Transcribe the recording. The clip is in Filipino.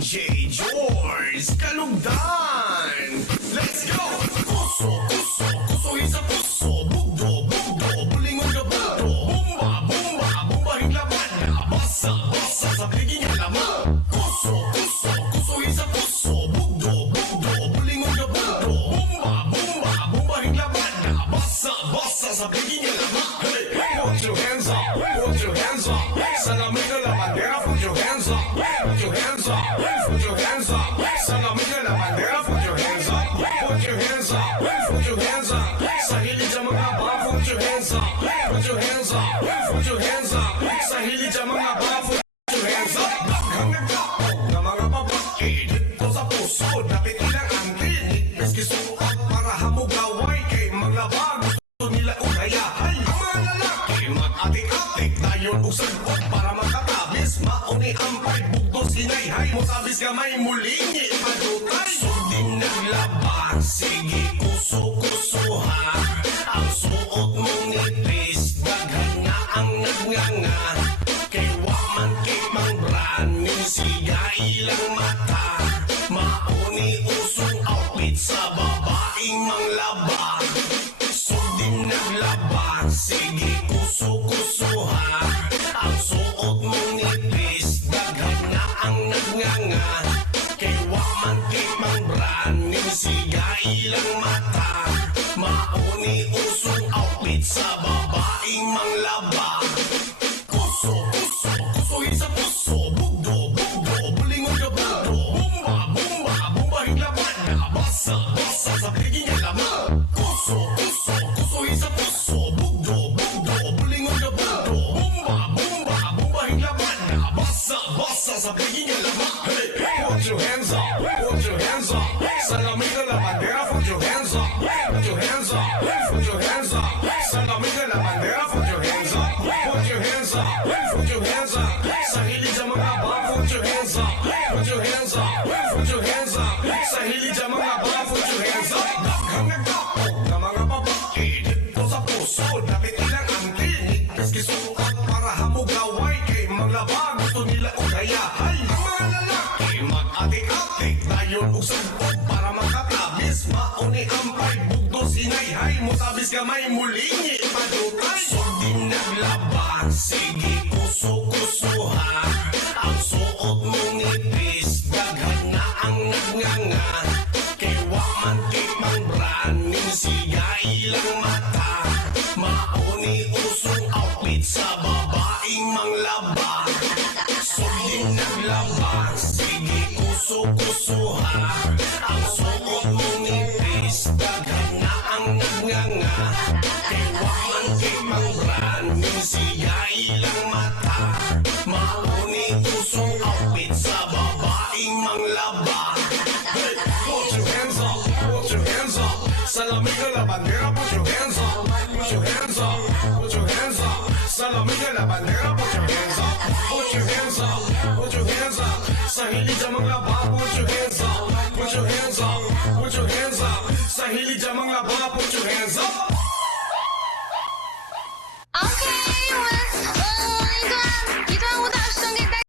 DJ George Kalugdan. Let's go! Kuso, kuso, kusohin sa puso. Bugdo, bugdo, bulingon na bugdo. Bumba, bumba, bumbahing laban. Basa, basa, sa piging alaman. Kuso, kuso, kusohin sa puso. Bugdo, bugdo, bulingon na bugdo. Bumba, bumba, bumbahing laban. Basa, basa, sa piging alaman. Hey, put your hands up, put your hands up. Sa lamig na la bandera, put your hands up. Put your hands up, put your hands up. Sa lamig na la bandera, put your hands up. Put your hands up, put your hands up. Sa hilig sa mga baka, put your hands up. Put your hands up, put your hands up. Sa hilig sa mga baka, put your hands up. Baghang nagkapog na mga babae dito sa puso, dapit ilang ang kinig. Meski suot para hamugaway kay mga bago gusto nila unayahay. Ang mga lalaki mag-atik-atik tayo usagpot para makatabis. Mauni ang pagbugdo sinayhay mo sabis ka may mulingi madutay. Sundin naglabas, sige kuso-kusuha. Ang suot mong nipis, daghan nga ang nagnganga. Kay waman kay mang braning siga ilang mata. Mauni usong outfit sa babaeng manglaba. Sundin naglabas, sige kuso-kusuha. Ang suot mong nipis, daghan nga ang nagnganga. Kay waman kay mang braning siga ilang mata. Mauni usong outfit sa babaeng manglaba. Kuso, kuso, kusohin sa puso. Bugdo, bugdo, bulingon na bugdo. Bumba, bumba, bumbahing laban. Basa, basa, sa piging alaman. Kuso, kuso, kusohin sa puso. Bugdo, bugdo, bulingon na bugdo. Bumba, bumba, bumbahing laban. Basa, basa, sa piging alaman. Hey, put your hands up, put your hands up. Sa lamig na la bandera, put your hands up. Put your hands up, put your hands up. Sa lamig na la bandera, put your hands up. Put your hands up, put your hands up. Sa hilig sa mga baka, put your hands up. Put your hands up, put your hands up. Sa hilig sa mga baka, put your hands up. Daghang nagkapog na mga babae dito sa puso, dapit ilang ang kinig. Meski suot para hamugaway kay manglaba gusto nila unayahay. Ang mga lalaki mag-atik-atik dayon usagpot para makatabis. Mauni ang pagbugdo sinayhay mo sabis ka may mulingi madutay. Sundin naglabas, sige kuso-kusuha. Ang suot mong nipis, daghan na ang nagnganga. Kay waman kay mang braning siga ilang mata. Mauni usong outfit sa babaeng manglaba. Sundin naglabas, sige kuso-kusuha. Ang suot mong nipis, daghan na ang nagnganga. Kay waman kay mang braning siga ilang mata. Mauni usong outfit sa babaeng manglaba. Hey, put your hands up, put your hands up. Sa lamig na la bandera, put your hands up. Put your hands up, put your hands up. Sa lamig na la bandera, put your hands up. Put your hands up, put your hands up. Sa hilig sa mga baka, put your hands up.